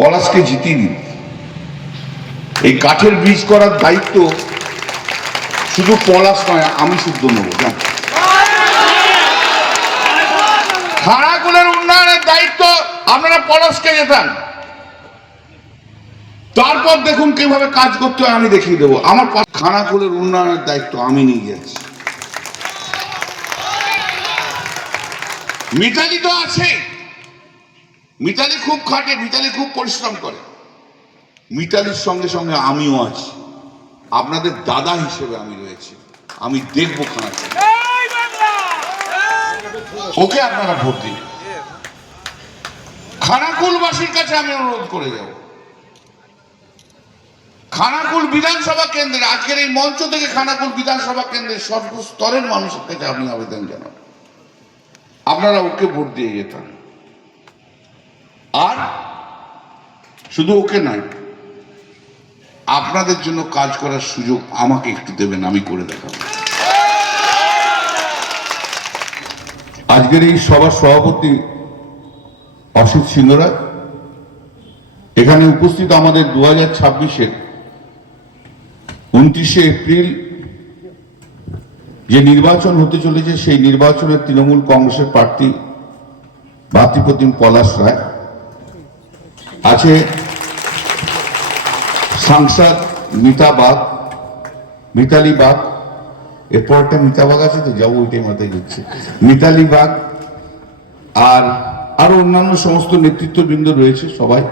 পলাশকে জিতিয়ে দিন। এই কাঠের ব্রিজ করার দায়িত্ব শুধু পলাশ নয়, আমি শুদ্ধ নেব। খানাকুলের উন্নয়নের দায়িত্ব আপনারা পলাশকে জেতান, তারপর দেখুন কিভাবে কাজ করতে হয় আমি দেখিয়ে দেবো। আমার খানাকুলের উন্নয়নের দায়িত্ব আমি নিয়ে যাচ্ছি। মিতালি তো আছে, মিতালি খুব খাটে, মিতালি খুব পরিশ্রম করে। মিতালির সঙ্গে সঙ্গে আমিও আছি, আপনাদের দাদা হিসেবে আমি রয়েছি। আমি দেখবো খানাকুল, ওকে আপনারা ভোট দিন। খানাকুলবাসীর কাছে আমি অনুরোধ করে যাব, খানাকুল বিধানসভা কেন্দ্রে আজকের এই মঞ্চ থেকে খানাকুল বিধানসভা কেন্দ্রের সর্বস্তরের মানুষের কাছে আমি আবেদন জানাব, আপনারা ওকে ভোট দিয়ে যেতেন। আর শুধু ওকে নয়, আপনাদের জন্য কাজ করার সুযোগ আমাকে একটু দেবেন, আমি করে দেখাবো। আজকের এই সভার সভাপতি অসিত সিংহরায়, এখানে উপস্থিত আমাদের 2026-এর 29শে এপ্রিল যে নির্বাচন হতে চলেছে, সেই নির্বাচনের তৃণমূল কংগ্রেসের প্রার্থী ভাতৃপ্রতিম পলাশ রায় আছে, সাংসদ মিতালি বাগ, এরপর একটা মিতাবাগ আছে তো, যাবো ওইটাই মাথায় দিচ্ছে, মিতালি বাগ, আর আরো অন্যান্য সমস্ত নেতৃত্ববৃন্দ রয়েছে। সবাই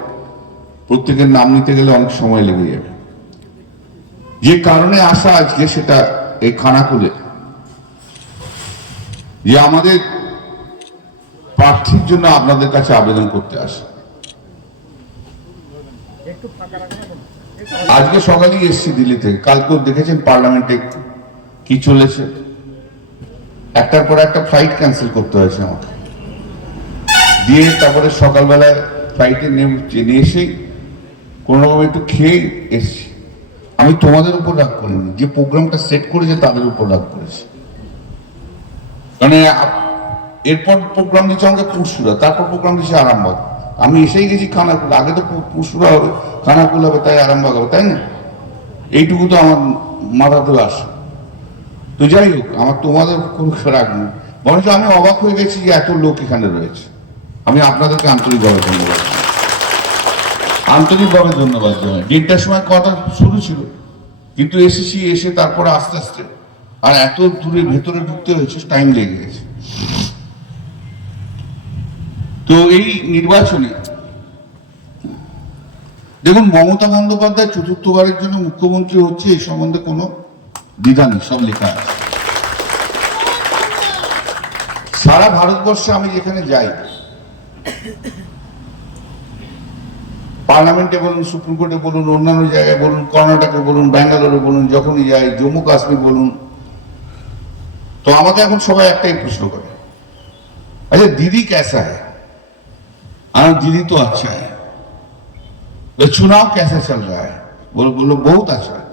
প্রত্যেকের নাম নিতে গেলে অনেক সময় লেগে যাবে। যে কারণে আসা আজকে সেটা এই খানাকুলে, যে আমাদের প্রার্থীর জন্য আপনাদের কাছে আবেদন করতে আসে। আজকে সকালেই এসছি দিল্লি থেকে, কালকেও দেখেছেন পার্লামেন্টে কি চলেছে, একটার পর একটা ফ্লাইট ক্যান্সেল করতে হয়েছে আমাকে দিয়ে। তারপরে সকালবেলায় ফ্লাইটে নেমে এসেই কোনো রকম একটু খেয়ে এসছি। আমি তোমাদের উপর রাগ করিনি, যে প্রোগ্রামটা সেট করেছে তাদের উপর রাগ করেছি। মানে এরপর প্রোগ্রাম দিচ্ছে আমাকে পুরসুরা, তারপর প্রোগ্রাম দিচ্ছে আরামবাগ। আমি এসেই গেছি খানাকুল, আগে তো পুরসুরা হবে, খানাকুল হবে, তাই আরামবাগ হবে, তাই না? এইটুকু তো আমার মাথাতে আসে। তো যাই হোক, আমার তোমাদের কোনো রাগ নেই, বরঞ্চ আমি অবাক হয়ে গেছি যে এত লোক এখানে রয়েছে। আমি আপনাদেরকে আন্তরিকভাবে ধন্যবাদ জানাই। 1:30টার সময় কথা শুরু ছিল, কিন্তু এসে তারপরে আস্তে আস্তে, আর এত দূরে ভেতরে ঢুকতে হয়েছে, টাইম লেগে গেছে। তো এই নির্বাচনে দেখুন, মমতা বন্দ্যোপাধ্যায় চতুর্থবারের জন্য মুখ্যমন্ত্রী হচ্ছে, এই সম্বন্ধে কোনো দ্বিধা নেই, সব লেখা আছে। সারা ভারতবর্ষে আমি যেখানে যাই, পার্লামেন্টে বলুন, সুপ্রিম কোর্টে বলুন, অন্যান্য জায়গায় বলুন, কর্ণাটকে বলুন, ব্যাঙ্গালোরে বলুন, যখনই যাই, জম্মু কাশ্মীর বলুন, তো আমাকে এখন সবাই একটাই প্রশ্ন করে, আচ্ছা দিদি कैसा है? আর দিদি তো अच्छा है। तो चुनाव कैसा चल रहा है? बोलो बहुत अच्छा है।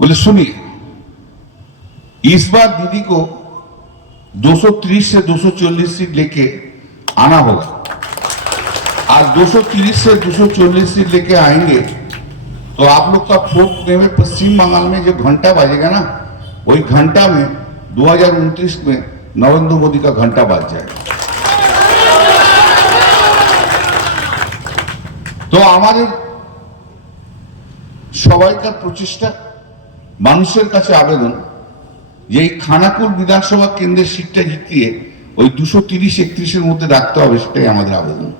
बोले सुनिए, इस बार दीदी को 230 से 240 सीट लेके आना होगा, और 230 से 240 सीट लेके आएंगे तो आप लोग का 4 मई में पश्चिम बंगाल में जो घंटा बजेगा ना, वही घंटा में 2029 में नरेंद्र मोदी का घंटा बज जाएगा। তো আমাদের সবাইকার প্রচেষ্টা, মানুষের কাছে আবেদন যে এই খানাকুল বিধানসভা কেন্দ্রের সিটটা জিতিয়ে ওই 230-31-এর মধ্যে রাখতে হবে, সেটাই আমাদের আবেদন।